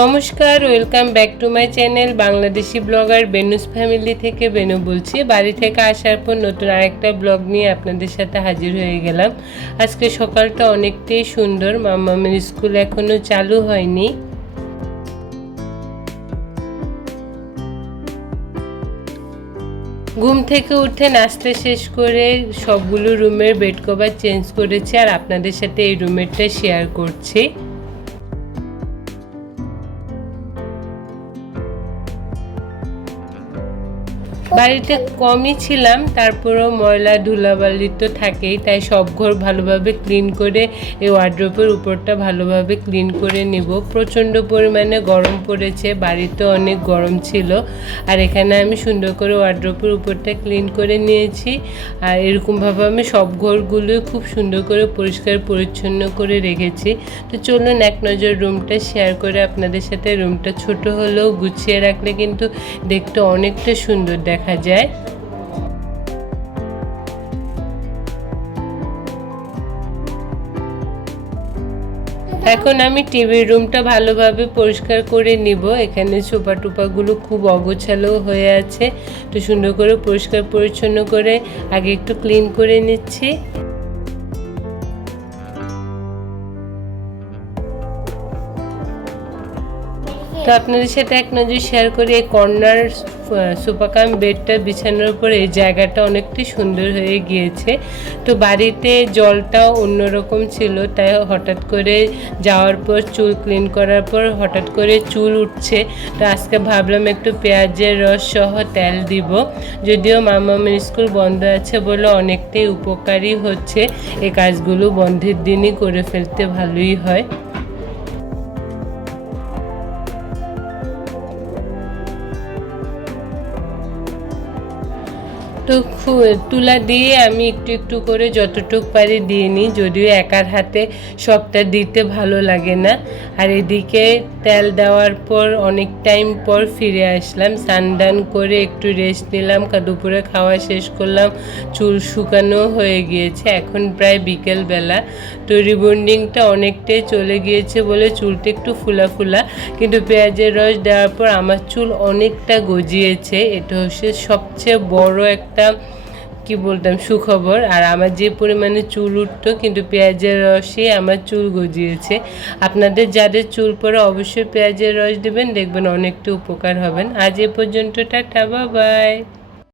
নমস্কার, welcome back to my channel Bangladeshi blogger Benu's family থেকে বেনু বলছি। বাড়ি থেকে আসার পর নতুন আরেকটা ব্লগ নিয়ে আপনাদের সাথে হাজির হয়ে গেলাম। আজকে সকালটা অনেকটাই সুন্দর। মাম্মামের স্কুল এখনও চালু হয়নি। ঘুম থেকে উঠে নাস্তা শেষ করে সবগুলো রুমের বেড কভার চেঞ্জ করেছি আর আপনাদের সাথে এই রুমেরটা শেয়ার করছি। বাড়িতে কমই ছিলাম, তারপরেও ময়লা ধুলাবালি তো থাকেই, তাই সব ঘর ভালোভাবে ক্লিন করে এই ওয়ার্ড্রোবের উপরটা ভালোভাবে ক্লিন করে নেব। প্রচণ্ড পরিমাণে গরম পড়েছে, বাড়িতে অনেক গরম ছিল। আর এখানে আমি সুন্দর করে ওয়ার্ড্রোবের উপরটা ক্লিন করে নিয়েছি। আর এরকমভাবে আমি সব ঘরগুলো খুব সুন্দর করে পরিষ্কার পরিচ্ছন্ন করে রেখেছি। তো চলুন এক নজর রুমটা শেয়ার করে আপনাদের সাথে। রুমটা ছোট হলেও গুছিয়ে রাখলে কিন্তু দেখতে অনেকটা সুন্দর দেখা যায়। এখন আমি টিভির রুমটা ভালোভাবে পরিষ্কার করে নিব। এখানে সোফা টোপাগুলো খুব অগোছালো হয়ে আছে, তো সুন্দর করে পরিষ্কার পরিচ্ছন্ন করে আগে একটু ক্লিন করে নিচ্ছি। তো আপনাদের সাথে এক নজর শেয়ার করি, এই কর্নার সোফা কাম বেডটা বিছানোর পর এই জায়গাটা অনেকটাই সুন্দর হয়ে গিয়েছে। তো বাড়িতে জলটা অন্যরকম ছিল, তাই হঠাৎ করে যাওয়ার পর চুল ক্লিন করার পর হঠাৎ করে চুল উঠছে। তো আজকে ভাবলাম একটু পেঁয়াজের রস সহ তেল দিব। যদিও মামামের স্কুল বন্ধ আছে বলে অনেকটাই উপকারী হচ্ছে। এই কাজগুলো বন্ধের দিনই করে ফেলতে ভালোই হয়। তো তুলা দিয়ে আমি একটু একটু করে যতটুক পারি দিয়ে নিই, যদিও একার হাতে সবটা দিতে ভালো লাগে না। আর এদিকে তেল দেওয়ার পর অনেক টাইম পর ফিরে আসলাম, স্নান করে একটু রেস্ট নিলাম, দুপুরে খাওয়া শেষ করলাম, চুল শুকানো হয়ে গিয়েছে। এখন প্রায় বিকেলবেলা। তো রিবন্ডিংটা অনেকটাই চলে গিয়েছে বলে চুলটা একটু ফুলা ফুলা, কিন্তু পেঁয়াজের রস দেওয়ার পর আমার চুল অনেকটা গজিয়েছে। এটা হচ্ছে সবচেয়ে বড় একটা কি বলতাম সুখবর। আর আমার যে পরিমাণে চুল উঠতো, কিন্তু পেঁয়াজের রসে আমার চুল গজিয়েছে। আপনাদের যাদের চুল পড়ে অবশ্যই পেঁয়াজের রস দেবেন, দেখবেন অনেকটা উপকার হবেন। আজ এ পর্যন্ত, টাটা, বাই বাই।